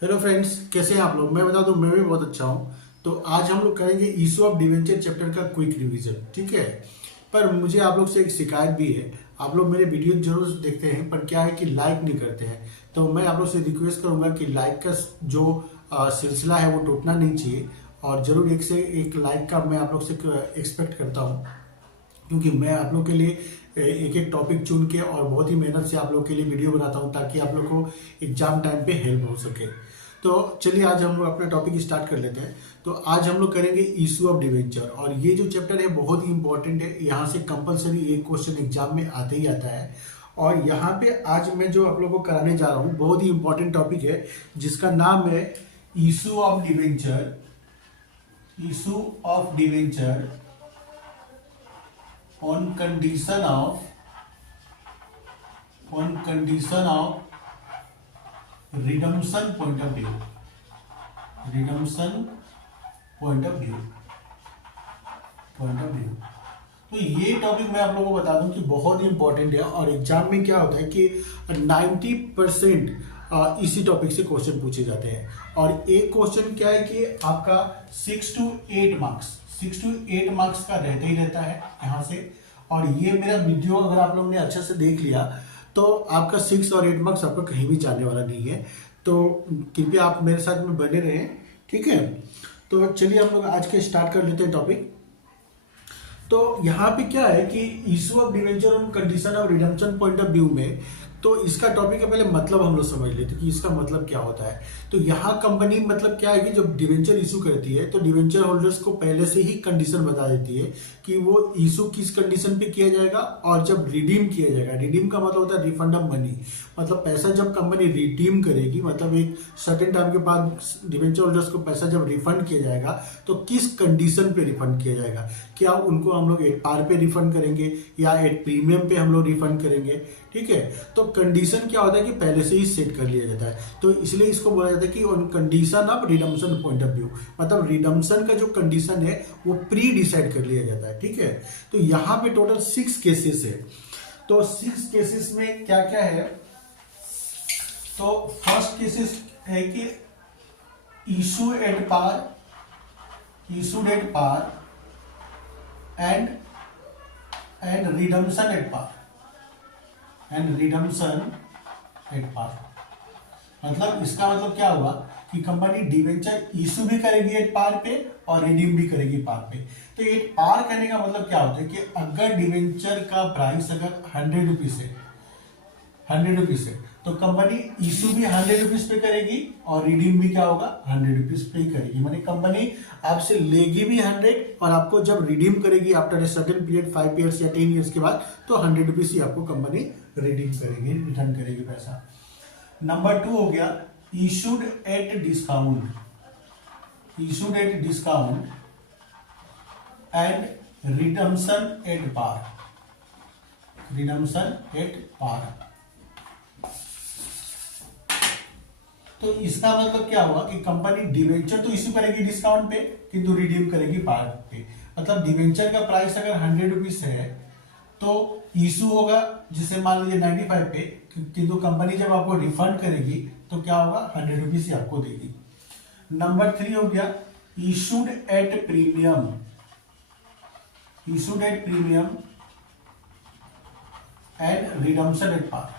Hello friends, कैसे हैं आप लोग। मैं बता दूं, मैं भी बहुत अच्छा हूं। तो आज हम लोग करेंगे इशू ऑफ डिवेंचर चैप्टर का क्विक रिवीजन, ठीक है। पर मुझे आप लोग से एक शिकायत भी है। आप लोग मेरे वीडियो जरूर देखते हैं, पर क्या है कि लाइक नहीं करते हैं। तो मैं आप लोग से रिक्वेस्ट करूंगा कि लाइक का जो सिलसिला है वो टूटना नहीं चाहिए। और जरूर एक से एक लाइक का मैं आप लोग से एक्सपेक्ट करता हूँ, क्योंकि मैं आप लोग के लिए एक एक टॉपिक चुन के और बहुत ही मेहनत से आप लोग के लिए वीडियो बनाता हूं, ताकि आप लोग को एग्जाम टाइम पे हेल्प हो सके। तो चलिए आज हम लोग अपना टॉपिक स्टार्ट कर लेते हैं। तो आज हम लोग करेंगे इशू ऑफ डिवेंचर, और ये जो चैप्टर है बहुत ही इंपॉर्टेंट है। यहाँ से कंपलसरी एक क्वेश्चन एग्जाम में आते ही आता है। और यहाँ पे आज मैं जो आप लोग को कराने जा रहा हूँ बहुत ही इंपॉर्टेंट टॉपिक है, जिसका नाम है issue of debenture. Issue of debenture on condition of redemption point of view। redemption point of view। तो ये टॉपिक मैं आप लोगों को बता दूं कि बहुत ही इंपॉर्टेंट है, और एग्जाम में क्या होता है कि 90% इसी टॉपिक से क्वेश्चन पूछे जाते हैं। और एक क्वेश्चन क्या है कि आपका 6 to 8 मार्क्स का रहता ही रहता है यहाँ से। और ये मेरा वीडियो अगर आप लोगों ने अच्छे से देख लिया तो आपका 6 और 8 मार्क्स आपका कहीं भी जाने वाला नहीं है। तो कृपया आप मेरे साथ में बने रहें, ठीक है। तो चलिए हम लोग आज के स्टार्ट कर लेते हैं टॉपिक। तो यहाँ पे क्या है कि issue of debenture on condition of redemption point of view में, तो इसका टॉपिक है, पहले मतलब हम लोग समझ लेते हैं कि इसका मतलब क्या होता है। तो यहाँ कंपनी मतलब क्या है कि जब डिवेंचर इशू करती है तो डिवेंचर होल्डर्स को पहले से ही कंडीशन बता देती है कि वो इशू किस कंडीशन पे किया जाएगा और जब रिडीम किया जाएगा। रिडीम का मतलब होता है रिफंड ऑफ मनी। मतलब पैसा जब कंपनी रिडीम करेगी, मतलब एक सर्टेन टाइम के बाद डिवेंचर होल्डर्स को पैसा जब रिफंड किया जाएगा तो किस कंडीशन पे रिफंड किया जाएगा। क्या उनको हम लोग एट पार पे रिफंड करेंगे या एट प्रीमियम पे हम लोग रिफंड करेंगे, ठीक है। तो कंडीशन क्या होता है कि पहले से ही सेट कर लिया जाता है। तो इसलिए इसको बोला जाता है कि on condition of redemption point of view, मतलब रिडम्पशन का जो कंडीशन है वो प्री डिसाइड कर लिया जाता है, ठीक है। तो यहाँ पे टोटल 6 केसेस है। तो 6 केसेस में क्या क्या है। तो फर्स्ट केसेस है कि issue at par, issued at par and redemption at par, मतलब इसका मतलब क्या हुआ कि कंपनी डिवेंचर इशू भी करेगी एट पार पे और रिडीम भी करेगी पार पे। तो एट पार करने का मतलब क्या होता है कि अगर डिवेंचर का प्राइस अगर 100 रुपीज है, 100 रुपीज है, तो कंपनी इशू भी 100 रुपीज पे करेगी और रिडीम भी क्या होगा 100 रुपीज पे ही करेगी। माने कंपनी आपसे लेगी भी 100 और आपको जब रिडीम करेगी after a certain period 5 years या 10 ईयर्स के बाद, तो 100 रुपीज ही आपको कंपनी रिडीम करेगी, रिटर्न करेगी पैसा। नंबर 2 हो गया issued at discount, issued at discount and redemption at par, redemption at par. तो इसका मतलब क्या हुआ कि कंपनी डिवेंचर तो इश्यू करेगी डिस्काउंट पे, किंतु रिडीम करेगी पार पे। मतलब डिवेंचर का प्राइस अगर 100 रुपीज है तो इशू होगा जिसे मान लीजिए 95 पे, किंतु कंपनी जब आपको रिफंड करेगी तो क्या होगा 100 रुपीज ही आपको देगी। नंबर 3 हो गया issued at premium, issued at premium and redemption at par,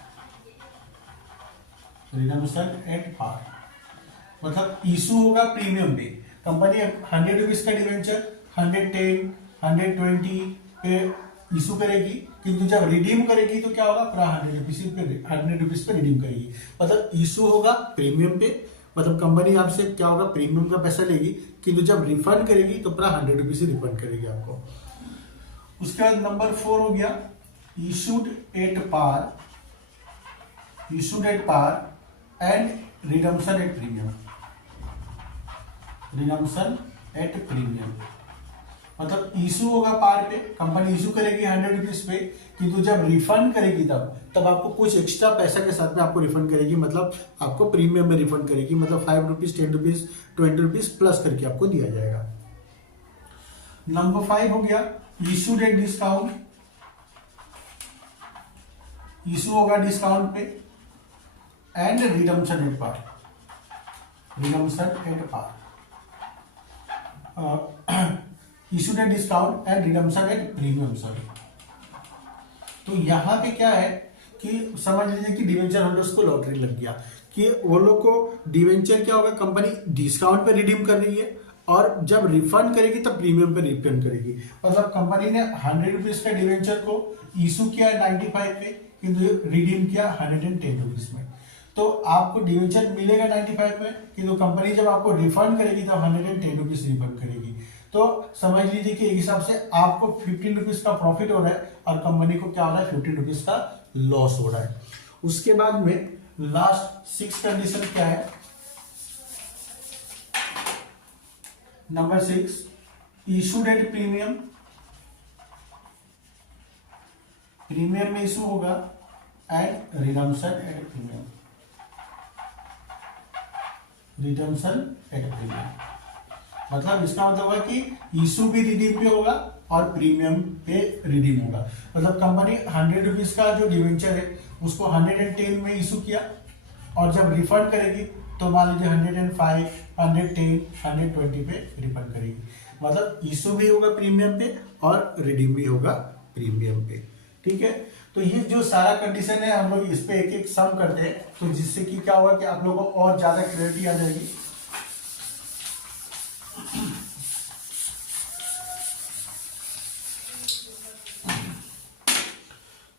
redemption at par. मतलब इशू होगा प्रीमियम पे, कंपनी 100 रुपीज का डिवेंचर 110, 120 पे इशू करेगी, किंतु जब रिडीम करेगी तो क्या होगा पूरा 100 रुपीज पे रिडीम करेगी। मतलब इशू होगा प्रीमियम पे, मतलब कंपनी आपसे क्या होगा प्रीमियम का पैसा लेगी, किंतु जब रिफंड करेगी तो पूरा 100 रुपीज ही रिफंड करेगी आपको। उसके बाद नंबर 4 हो गया issued at par, issued at par and redemption at premium, redemption at premium. मतलब इशू होगा पार पे, कंपनी इशू करेगी 100 रुपीज पे, किंतु जब रिफंड करेगी तब आपको कुछ एक्स्ट्रा पैसा के साथ में आपको रिफंड करेगी, मतलब आपको प्रीमियम में रिफंड करेगी। मतलब 5 रुपीज, 10 रुपीज, 20 रुपीज प्लस करके आपको दिया जाएगा। नंबर 5 हो गया इशूड एट डिस्काउंट, इशू होगा डिस्काउंट पे and redemption at par, redemption at par, issued at discount and redemption at premium, sorry. तो यहाँ पे क्या है कि समझ लीजिए कि डिवेंचर होल्डर्स को लॉटरी लग गया कि वो लोग को डिवेंचर क्या होगा, कंपनी डिस्काउंट पे रिडीम कर रही है और जब रिफंड करेगी तब प्रीमियम पे रिफंड करेगी। मतलब कंपनी ने 100 रुपीज का डिवेंचर को इशू किया 95 पे, किंतु रिडीम किया 110 रुपीज में। तो आपको डिवेंचर मिलेगा 95 में, किंतु कंपनी जब आपको रिफंड करेगी तब 110 रुपीज रिफंड करेगी। तो समझ लीजिए कि एक हिसाब से आपको 15 रुपीज का प्रॉफिट हो रहा है और कंपनी को क्या हो रहा है, 15 रुपीज का लॉस हो रहा है। उसके बाद में लास्ट 6 कंडीशन क्या है, number 6, issued at premium, premium में इशू होगा and redemption at premium, redemption at premium. मतलब इसका मतलब है कि इशू भी रिडीम पे होगा और प्रीमियम पे रिडीम होगा। मतलब कंपनी 100 रुपीज का जो डिवेंचर है उसको 110 में इशू किया और जब रिफंड करेगी तो मान लीजिए 105, 110, 120 पे रिफंड करेगी। मतलब इशू भी होगा प्रीमियम पे और रिडीम भी होगा प्रीमियम पे। ठीक है, तो ये जो सारा कंडीशन है हम लोग इस पे एक एक सम करते हैं, तो जिससे कि क्या होगा कि आप लोगों को और ज्यादा क्लैरिटी आ जाएगी।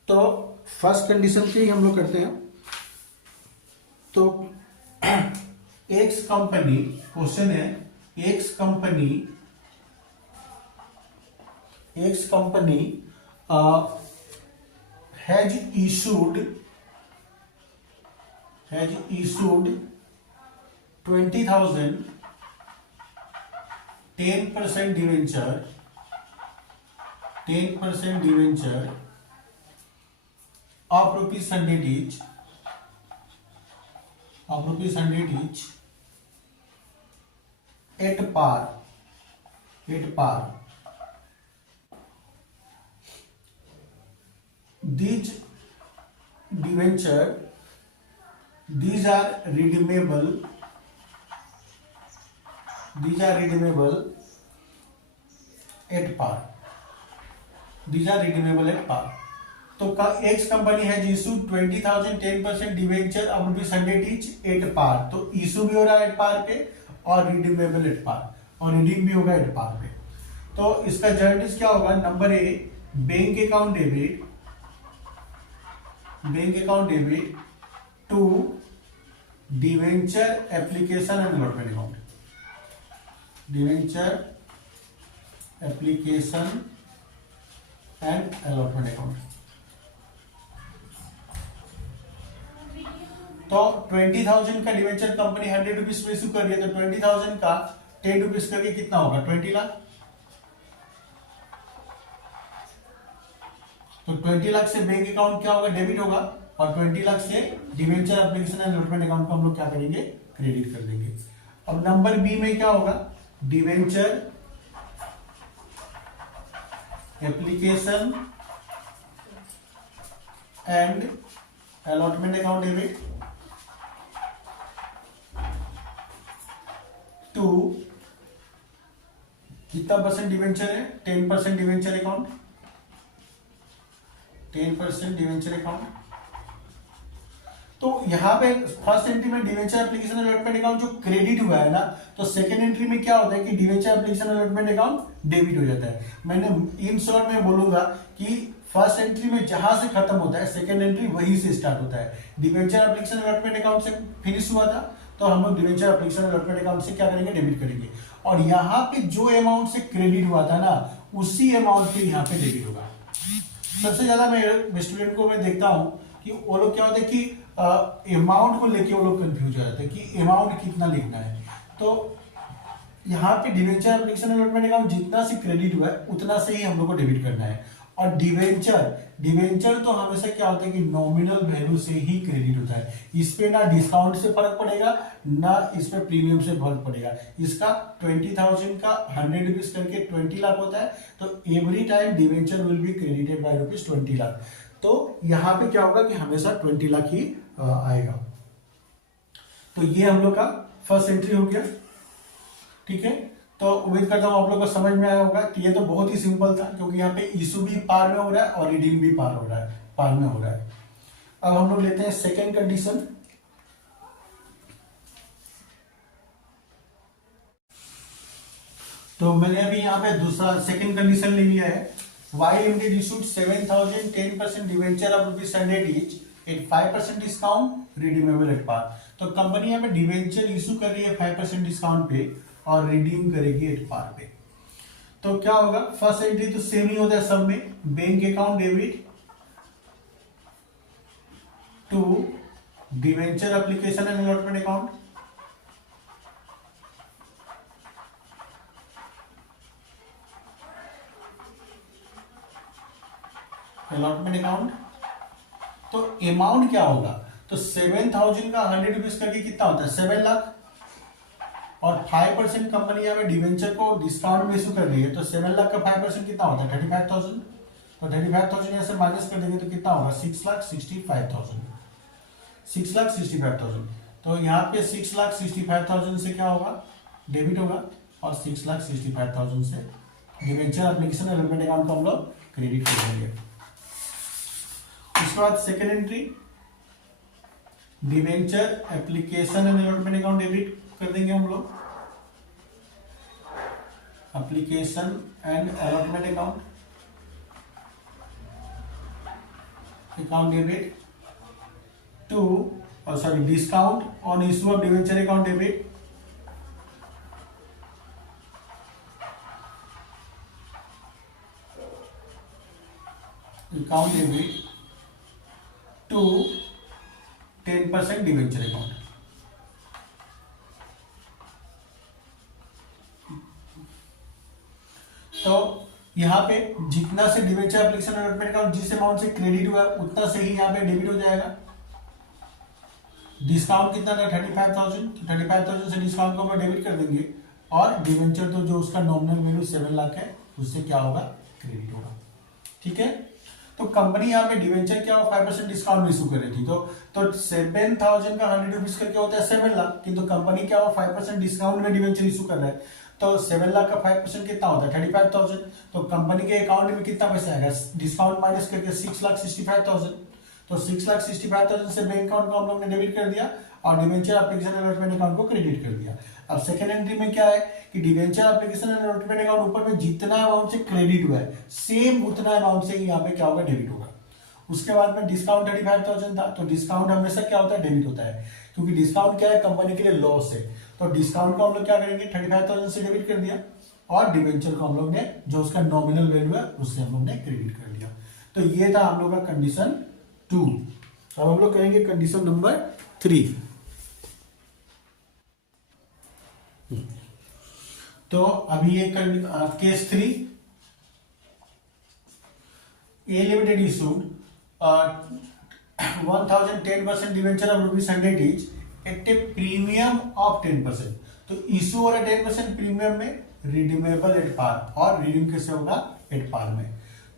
तो फर्स्ट कंडीशन पे ही हम लोग करते हैं। तो एक्स कंपनी, क्वेश्चन है x company has issued 20,000 10% debenture of rupees 100 each at par. These are redeemable at par. तो एक्स कंपनी है इशू 20,000 10% डिवेंचर अब रुपीज 100 ईच एट पार। तो इशू भी हो रहा है एट पार पे और रिडीमेबल एट पार और रिडीम भी होगा एट पार पे। तो इसका जर्नलिस्ट क्या होगा, number A bank account debit to debenture application and allotment account, debenture application and allotment account. तो 20,000 का डिवेंचर कंपनी 100 रुपीज में इशू कर रही है, तो 20,000 का 10 रुपीज करके कितना होगा, 20 लाख। तो 20 लाख से बैंक अकाउंट क्या होगा, डेबिट होगा, और 20 लाख से debenture application and allotment account को हम लोग क्या करेंगे, क्रेडिट कर देंगे। अब नंबर बी में क्या होगा, debenture application and allotment account debit to कितना परसेंट डिवेंचर है, 10% डिवेंचर अकाउंट, 10% डिवेंचर अकाउंट। तो यहां पे फर्स्ट एंट्री में डिवेंचर एप्लीकेशन अलॉटमेंट अकाउंट जो क्रेडिट हुआ है ना, तो सेकंड एंट्री में क्या होता है कि debenture application allotment account debit हो जाता है। मैंने इन शॉर्ट में बोलूंगा कि फर्स्ट एंट्री में जहां से खत्म होता है सेकंड एंट्री वहीं से स्टार्ट होता है। डिवेंचर एप्लीकेशन अलॉटमेंट अकाउंट से फिनिश हुआ था, तो हम लोग डिवेंचर एप्लीकेशन अलॉटमेंट अकाउंट से क्या करेंगे, डेबिट करेंगे। और यहाँ पे जो अमाउंट से क्रेडिट हुआ था ना, उसी अमाउंट पे यहाँ पे डेबिट होगा। सबसे ज्यादा मैं स्टूडेंट को मैं देखता हूं कि वो लोग क्या होता है कि अमाउंट को लेके वो लोग कंफ्यूज हो जाते हैं कि अमाउंट कितना लिखना है। तो यहाँ पे डिवेंचर एप्लीकेशन अलॉटमेंट अकाउंट जितना से क्रेडिट हुआ है उतना से ही हम लोग को डेबिट करना है। और डिवेंचर तो हमेशा क्या होता है कि नॉमिनल वैल्यू से ही क्रेडिट होता है। इस पे ना डिस्काउंट से फर्क पड़ेगा ना इस पे प्रीमियम से फर्क पड़ेगा। इसका 20,000 का 100 रुपीज करके 20 लाख होता है, तो every time debenture will be credited by rupees 20 lakh. तो यहां पे क्या होगा कि हमेशा 20 लाख ही आएगा। तो ये हम लोग का फर्स्ट एंट्री हो गया। ठीक है, तो उम्मीद करता हूँ आप लोगों को समझ में आया होगा कि ये तो बहुत ही सिंपल था, क्योंकि यहाँ पे इशू भी पार में हो रहा है और रिडीम भी पार में हो रहा है। अब हम लोग लेते हैं सेकेंड कंडीशन। तो मैंने अभी यहाँ पे दूसरा सेकेंड कंडीशन ले लिया है। Y limited issued 7,000 10% debenture of ₹100 each at 5% discount redeemable at par. तो कंपनी यहाँ पे डिवेंचर इशू कर रही है 5% डिस्काउंट पे और रिडीम करेगी एट पार पे। तो क्या होगा, फर्स्ट एंट्री तो सेम ही होता है सब में, bank account debit to debenture application and allotment account, allotment account. तो अमाउंट क्या होगा, तो 7,000 का 100 रुपीज करके कितना होता है 7 लाख, और 5% कंपनी यहाँ पे डिवेंचर को डिस्काउंट में इशू कर रही है, तो 7 लाख का 5% कितना होता है 35,000। तो 35,000 यहाँ से माइनस कर देंगे तो कितना होगा 6,65,000, 6,65,000। तो यहाँ पे 6,65,000 से क्या होगा डेबिट होगा, और 6,65,000 से डिवेंचर एप्लीकेशन अलॉटमेंट अकाउंट को हम लोग क्रेडिट कर देंगे। उसके बाद second entry debenture application and allotment account debit कर देंगे हम लोग, application and allotment account debit to discount on issue of debenture account debit to 10% debenture account. तो यहाँ पे जितना से डिवेंचर एप्लीकेशन अलॉटमेंट अकाउंट जिस अमाउंट से क्रेडिट हुआ उतना से ही यहाँ पे डेबिट हो जाएगा। डिस्काउंट कितना था 35,000, तो 35,000 से डिस्काउंट को हम डेबिट कर देंगे, और डिवेंचर तो जो उसका नॉमिनल वैल्यू 7 लाख है उससे क्या होगा क्रेडिट होगा। ठीक है, तो कंपनी यहाँ पे डिवेंचर क्या 5% डिस्काउंट इशू कर रही थी, तो 7,000 का 100 रुपीज करके होता है 7 लाख, किंतु कंपनी क्या 5% डिस्काउंट में डिवेंचर इशू कर रहा है, तो 7 लाख का 5% कितना होता है 35,000। तो कंपनी के अकाउंट में कितना पैसा आएगा डिस्काउंट माइनस करके 6,65,000। तो 6,65,000 से बैंक अकाउंट को हम लोग ने डेबिट कर दिया और डिवेंचर एप्लीकेशन अलॉटमेंट अकाउंट को क्रेडिट कर दिया। अब सेकंड एंट्री में क्या है कि डिवेंचर एप्लीकेशन अलॉटमेंट अकाउंट ऊपर में जितना अमाउंट से क्रेडिट हुआ है सेम उतना अमाउंट से यहाँ पे क्या होगा डेबिट होगा। उसके बाद में डिस्काउंट 35,000 था, तो डिस्काउंट हमेशा क्या होता है डेबिट होता है, क्योंकि डिस्काउंट क्या है कंपनी के लिए लॉस है। तो डिस्काउंट को हम लोग क्या करेंगे 35,000 से डेबिट कर दिया, और डिवेंचर को हम लोग ने जो उसका नॉमिनल वैल्यू है उससे हम लोग ने क्रेडिट कर दिया। तो ये था हम लोग का कंडीशन 2। अब हम लोग करेंगे कंडीशन नंबर 3। तो अभी ये case 3, A limited issued 1,010% debenture of ₹100 each eight a premium of 10%। तो इशू हो रहा है 10% प्रीमियम में, रिडीमेबल एट पार, और रिडीम कैसे होगा एट पार में।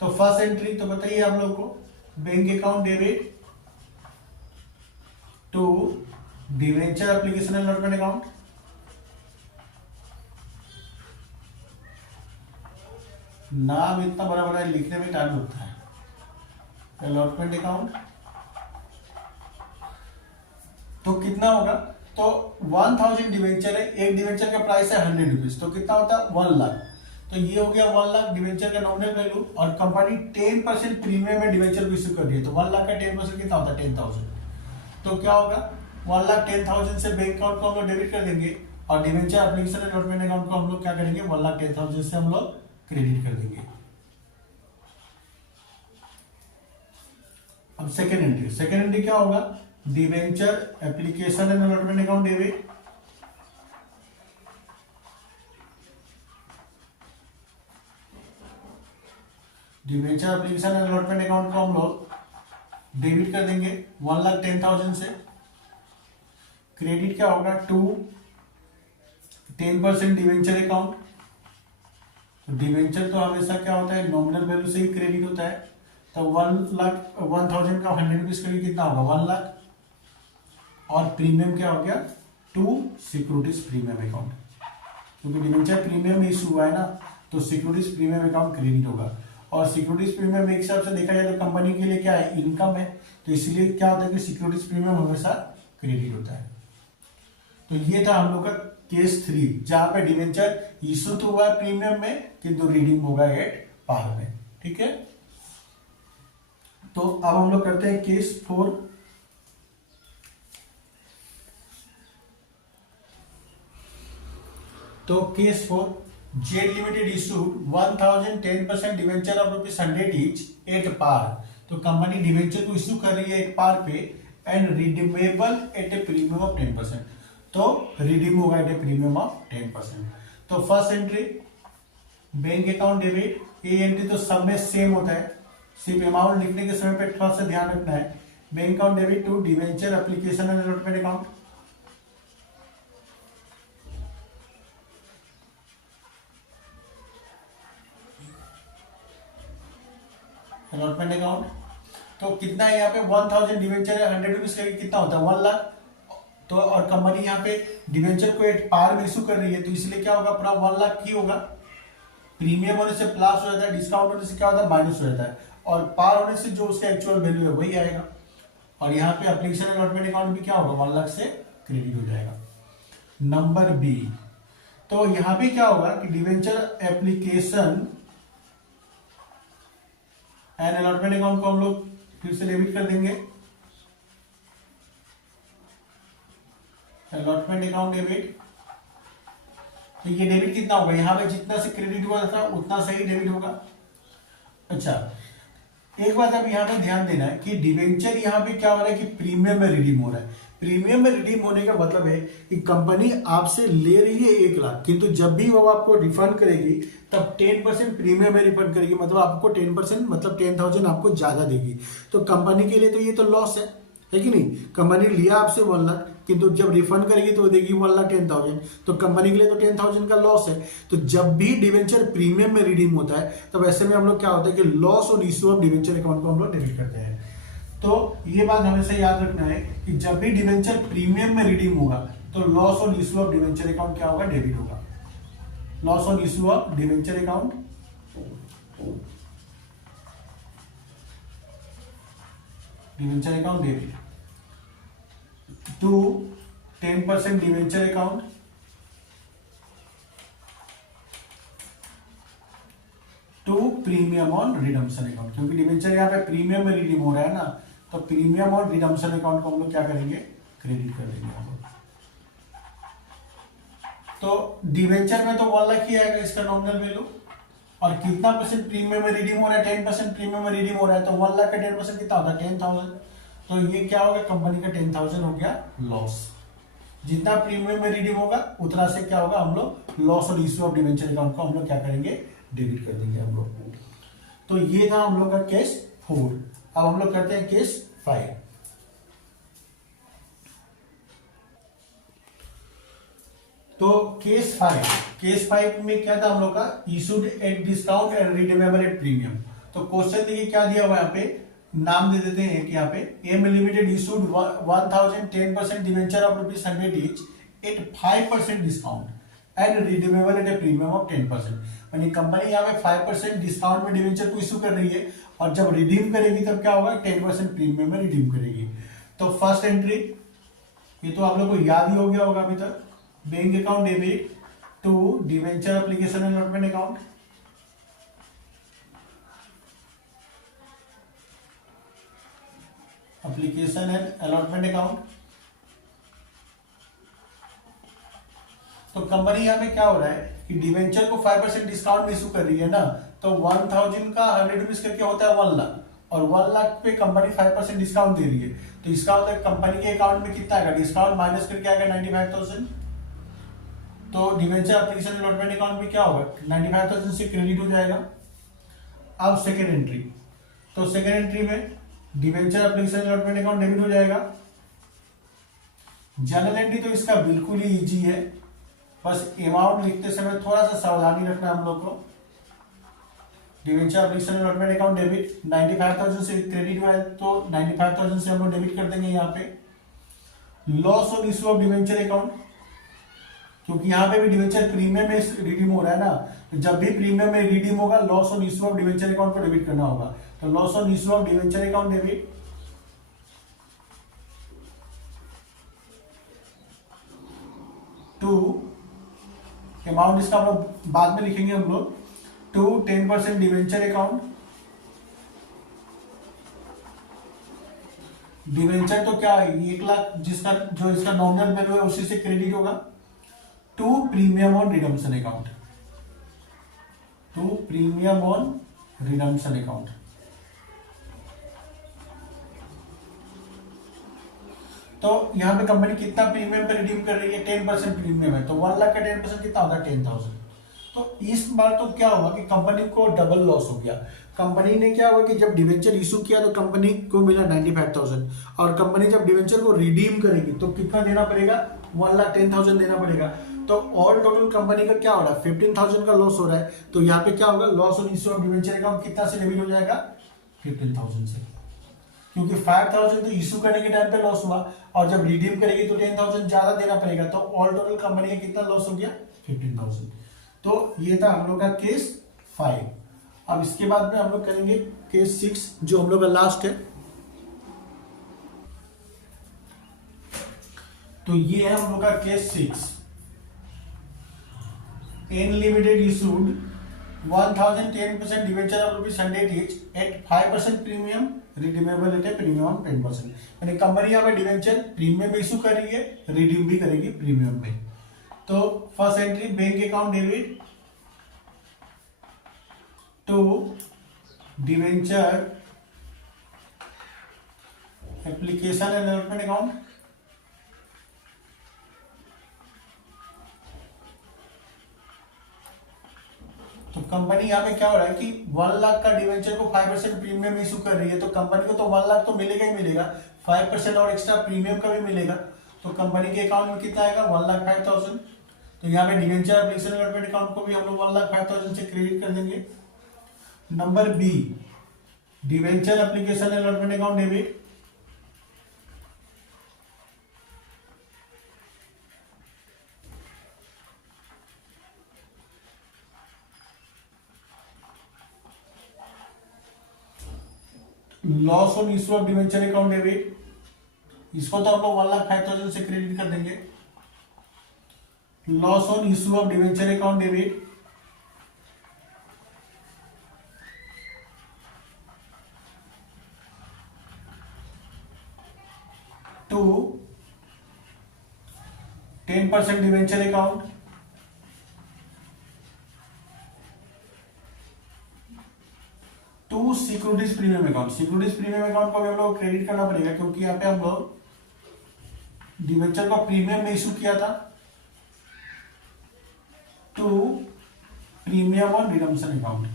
तो फर्स्ट एंट्री तो बताइए आप लोग को, bank account debit to debenture application allotment account, नाम इतना बड़ा बड़ा लिखने में टाइम लगता है, अलॉटमेंट अकाउंट। तो कितना होगा, तो 1,000 डिवेंचर है, एक डिवेंचर का प्राइस है 100 रुपीज, तो कितना होता है 1 लाख। तो ये हो गया 1 लाख डिवेंचर का नॉमिनल वैल्यू, और कंपनी 10% प्रीमियम में डिवेंचर को इश्यू कर रही है, तो 1 लाख का 10% कितना होता है 10,000। तो क्या होगा 1,10,000 से बैंक अकाउंट को हम लोग डेबिट कर देंगे, और डिवेंचर एप्लीकेशन अलॉटमेंट अकाउंट को हम लोग क्या करेंगे 1,10,000 से हम लोग क्रेडिट कर देंगे। अब सेकेंड एंट्री क्या होगा, debenture application and allotment account debit debenture application and allotment account को हम लोग डेबिट कर देंगे 1,10,000 से। क्रेडिट क्या होगा टू 10% डिवेंचर अकाउंट। डिवेंचर तो हमेशा क्या होता है नॉमिनल वैल्यू से ही क्रेडिट होता है, तो 1,000 का 100 रुपीज करीब कितना होगा 1 लाख, और प्रीमियम क्या हो गया टू सिक्योरिटीज प्रीमियम अकाउंट, क्योंकि डिवेंचर प्रीमियम इशू हुआ है ना, तो सिक्योरिटीज प्रीमियम अकाउंट क्रेडिट होगा। और सिक्योरिटीज प्रीमियम एक हिसाब से देखा जाए तो कंपनी के लिए क्या है, इनकम है, तो इसीलिए क्या होता है कि सिक्योरिटीज प्रीमियम हमेशा क्रेडिट होता है। तो ये था हम लोग का केस 3, जहां पे डिवेंचर इशू तो हुआ है प्रीमियम में, किंतु रिडीम होगा एट पार में। ठीक है, तो अब हम लोग करते हैं केस 4। तो case 4, Z limited issued 1010% debenture of ₹100 each at par. तो कंपनी डिवेंचर को इशू कर रही है एट पार पे and redeemable at a premium of 10%। तो रिडीम होगा एट ए प्रीमियम ऑफ 10%। तो first entry bank account debit, ये एंट्री तो सब में सेम होता है, सिर्फ अमाउंट लिखने के समय पे थोड़ा सा ध्यान रखना है। Bank account debit to debenture application and allotment account. Allotment account तो कितना है यहाँ पे 1000 डिवेंचर है, 100 रुपीज करके कितना होता है 1 लाख। तो और कंपनी यहाँ पे डिवेंचर को एक पार में इशू कर रही है, तो इसलिए क्या होगा, पूरा 1 लाख ही होगा। प्रीमियम होने से प्लस हो जाता है, डिस्काउंट होने से क्या होता है माइनस हो जाता है, और पार होने से जो उसका एक्चुअल वैल्यू है वही आएगा। और यहाँ पे एप्लीकेशन अलॉटमेंट अकाउंट भी क्या होगा 1 लाख से क्रेडिट हो जाएगा। नंबर बी, तो यहाँ पे क्या होगा कि debenture application and allotment account को हम लोग फिर से डेबिट कर देंगे। अलॉटमेंट अकाउंट डेबिट, तो ये डेबिट कितना होगा, यहां पे जितना से क्रेडिट हुआ था उतना से ही डेबिट होगा। अच्छा, एक बात अब यहां पे ध्यान देना है कि डिवेंचर यहां पे क्या हो रहा है कि प्रीमियम में रिडीम हो रहा है। प्रीमियम में रिडीम होने का मतलब है कि कंपनी आपसे ले रही है 1 लाख, किंतु जब भी वो आपको रिफंड करेगी तब 10% प्रीमियम में रिफंड करेगी, मतलब आपको 10% मतलब 10,000 आपको ज्यादा देगी। तो कंपनी के लिए तो ये तो लॉस है कि नहीं। कंपनी लिया आपसे 1 लाख, किंतु जब रिफंड करेगी तो देगी 1,10,000, तो कंपनी के लिए तो 10,000 का लॉस है। तो जब भी डिवेंचर प्रीमियम में रिडीम होता है तो वैसे में हम लोग क्या होता है कि लॉस और इश्यू ऑफ डिवेंचर अकाउंट को हम लोग डेबिट करते हैं। तो ये बात हमेशा याद रखना है कि जब भी डिवेंचर प्रीमियम में रिडीम होगा तो लॉस और इश्यू ऑफ डिवेंचर अकाउंट क्या होगा, डेबिट होगा। लॉस और issue of debenture account, debenture account debit to 10% debenture account to premium on redemption account, क्योंकि डिवेंचर यहाँ पे प्रीमियम में रिडीम हो रहा है ना, तो प्रीमियम ऑन रिडम्पशन अकाउंट को हम लोग क्या करेंगे, क्रेडिट कर देंगे हम लोग। तो डिवेंचर में तो 1 लाख ही आएगा इसका नॉमिनल वैल्यू, और कितना परसेंट प्रीमियम में रिडीम हो रहा है, 10% प्रीमियम में रिडीम हो रहा है, तो 1 लाख का 10% कितना होता है 10,000। तो ये क्या होगा, कंपनी का 10,000 हो गया लॉस। जितना प्रीमियम में रिडीम होगा उतना से क्या होगा, हम लोग लॉस और इश्यू ऑफ डिवेंचर अकाउंट को हम लोग क्या करेंगे, डेबिट कर देंगे हम लोग। तो ये था हम लोग का केस 4। अब हम लोग करते हैं केस 5। तो केस 5 में क्या था हम लोग का, issued at discount and redeemable at premium. तो क्वेश्चन देखिए क्या दिया हुआ है यहाँ पे, नाम दे देते हैं कि यहाँ पे M limited issued 1010% debenture of ₹100 each at 5% discount and redeemable at a premium of 10%। यानी कंपनी यहाँ पे 5% डिस्काउंट में डिवेंचर को इशू कर रही है, और जब रिडीम करेगी तब क्या होगा, 10% प्रीमियम में रिडीम करेगी। तो फर्स्ट एंट्री, ये तो आप लोग को याद ही हो गया होगा अभी तक, bank account debit to debenture application and allotment account, application and allotment account. तो कंपनी यहाँ पे क्या हो रहा है कि डिवेंचर को 5% डिस्काउंट में इशू कर रही है ना, तो 1000 का 100 रुपीज करके होता है 1 लाख, और 1 लाख पे कंपनी 5% डिस्काउंट दे रही है, तो इसका मतलब कंपनी के अकाउंट में कितना आएगा, डिस्काउंट माइनस करके आएगा 95,000। तो डिवेंचर एप्लीकेशन अलॉटमेंट अकाउंट भी क्या होगा, 95,000 से क्रेडिट हो जाएगा। अब सेकेंड एंट्री, तो सेकेंड एंट्री में debenture application allotment account debit हो जाएगा। जनरल एंट्री तो इसका बिल्कुल ही इजी है, बस अमाउंट लिखते समय थोड़ा सा सावधानी रखना हम लोग को। Debenture application allotment account debit 95,000 से क्रेडिट हुआ है, तो 95,000 से हम लोग डेबिट कर देंगे यहाँ पे। Loss on issue of debenture account, क्योंकि यहाँ पे भी डिवेंचर प्रीमियम में रिडीम हो रहा है ना, तो जब भी प्रीमियम में रिडीम होगा loss on issue of debenture account को डेबिट करना होगा। तो loss on issue of debenture account debit to, amount इसका हम लोग बाद में लिखेंगे हम लोग, टू 10% डिवेंचर अकाउंट। डिवेंचर तो क्या है, 1 लाख जिसका जो इसका नॉमिनल वैल्यू है उसी से क्रेडिट होगा, to premium on redemption account, to premium on redemption account. तो यहां पे कंपनी कितना प्रीमियम पे रिडीम कर रही है, 10% प्रीमियम है, तो 1 लाख का 10% कितना होगा, 10,000। तो इस बार तो क्या हुआ कि कंपनी को डबल लॉस हो गया। कंपनी ने क्या हुआ कि जब डिवेंचर इशू किया तो कंपनी को मिला 95,000, और कंपनी जब डिवेंचर को रिडीम करेगी तो कितना देना पड़ेगा, 1,10,000 देना पड़ेगा। तो ऑल टोटल कंपनी का क्या हो रहा है, 15,000 का लॉस हो रहा है। तो यहाँ पे क्या होगा, loss on issue of debenture account कितना से डेबिट हो जाएगा, 15,000 से, क्योंकि 5,000 तो इशू करने के टाइम पे लॉस हुआ, और जब रिडीम करेगी तो 10,000 ज्यादा देना पड़ेगा। तो ऑल टोटल कंपनी का कितना लॉस हो गया, 15,000। तो ये था हम लोग का केस 5। अब इसके बाद में हम लोग करेंगे केस 6, जो हम लोग का लास्ट है। तो ये है हम लोग का case 6। N limited issued 1,010% debenture of ₹100 each at 5% premium, redeemable at a premium of 10%। यानी कंपनी यहाँ पे डिवेंचर प्रीमियम इशू कर रही है, रिडीम भी करेगी प्रीमियम में। तो first entry, bank account debit to debenture application and allotment account, तो कंपनी यहाँ पे क्या हो रहा है कि 1 लाख का डिवेंचर को 5% प्रीमियम इशू कर रही है, तो कंपनी को तो 1 लाख तो मिलेगा ही मिलेगा, 5% और एक्स्ट्रा प्रीमियम का भी मिलेगा। तो कंपनी के अकाउंट में कितना आएगा, 1,05,000। तो यहाँ पे डिवेंचर एप्लीकेशन अलॉटमेंट अकाउंट को भी हम लोग 1,05,000 से क्रेडिट कर देंगे। Number B, debenture application allotment account debit loss on issue of debenture account debit, इसको तो हम लोग 1,05,000 से क्रेडिट कर देंगे। Loss on issue of debenture account debit to 10% debenture account to securities premium account. Securities premium account को भी हम लोग क्रेडिट करना पड़ेगा, क्योंकि यहाँ पे हम लोग डिवेंचर को प्रीमियम में इशू किया था, to premium on redemption account,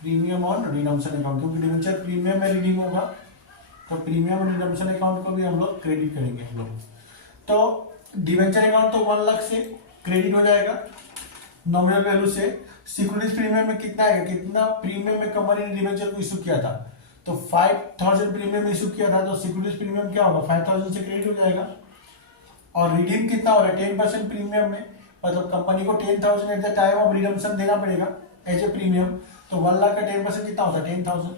premium on redemption account, क्योंकि डिवेंचर प्रीमियम में रिडीम होगा तो प्रीमियम रिडम्पशन अकाउंट को भी हम लोग क्रेडिट करेंगे हम लोग। तो डिवेंचर अकाउंट तो 1 लाख से क्रेडिट हो जाएगा नॉमिनल वैल्यू से। सिक्योरिटीज प्रीमियम में कितना है, कितना प्रीमियम में कंपनी ने डिवेंचर को इशू किया था, तो 5,000 प्रीमियम इशू किया था, तो सिक्योरिटीज प्रीमियम क्या होगा, 5,000 से क्रेडिट हो जाएगा। और रिडीम कितना हो रहा है, 10% प्रीमियम में, मतलब कंपनी को 10,000 at the time of redemption देना पड़ेगा एज ए प्रीमियम। तो 1 लाख का 10% कितना होता है, 10,000।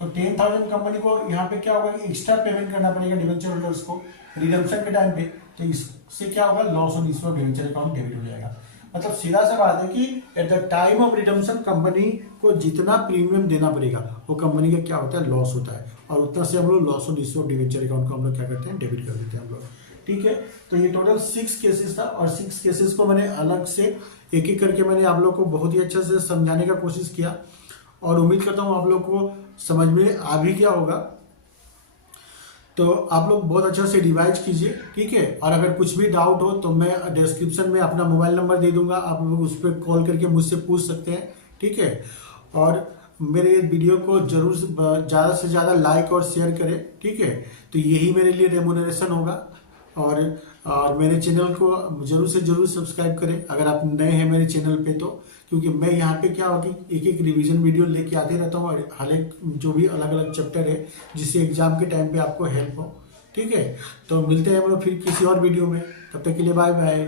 तो 10,000 कंपनी को यहाँ पे क्या होगा कि एक्स्ट्रा पेमेंट करना पड़ेगा डिवेंचर होल्डर्स को रिडम्पशन के टाइम पे। तो इससे क्या होगा, loss on issue of debenture account debit हो जाएगा। मतलब सीधा सा बात है कि at the time of redemption company को जितना प्रीमियम देना पड़ेगा वो कंपनी का क्या होता है, लॉस होता है, और उतना से हम लोग loss on issue of debenture account को हम लोग क्या करते हैं, डेबिट कर देते हैं हम लोग। ठीक है, तो ये टोटल 6 केसेस था, और 6 केसेस को मैंने अलग से एक एक करके मैंने आप लोग को बहुत ही अच्छे से समझाने का कोशिश किया, और उम्मीद करता हूँ आप लोग को समझ में आ भी गया होगा। तो आप लोग बहुत अच्छा से रिवाइज कीजिए, ठीक है। और अगर कुछ भी डाउट हो तो मैं डिस्क्रिप्शन में अपना मोबाइल नंबर दे दूंगा, आप लोग उस पर कॉल करके मुझसे पूछ सकते हैं, ठीक है। और मेरे वीडियो को जरूर ज़्यादा से ज़्यादा लाइक और शेयर करें, ठीक है। तो यही मेरे लिए रेमुनरेशन होगा। और मेरे चैनल को जरूर से जरूर सब्सक्राइब करें अगर आप नए हैं मेरे चैनल पे, तो क्योंकि मैं यहाँ पे क्या होगा कि एक एक रिवीजन वीडियो लेके आते रहता हूँ, और हर एक जो भी अलग अलग चैप्टर है जिससे एग्जाम के टाइम पे आपको हेल्प हो, ठीक है, तो मिलते हैं हम लोग फिर किसी और वीडियो में, तब तक के लिए बाय बाय।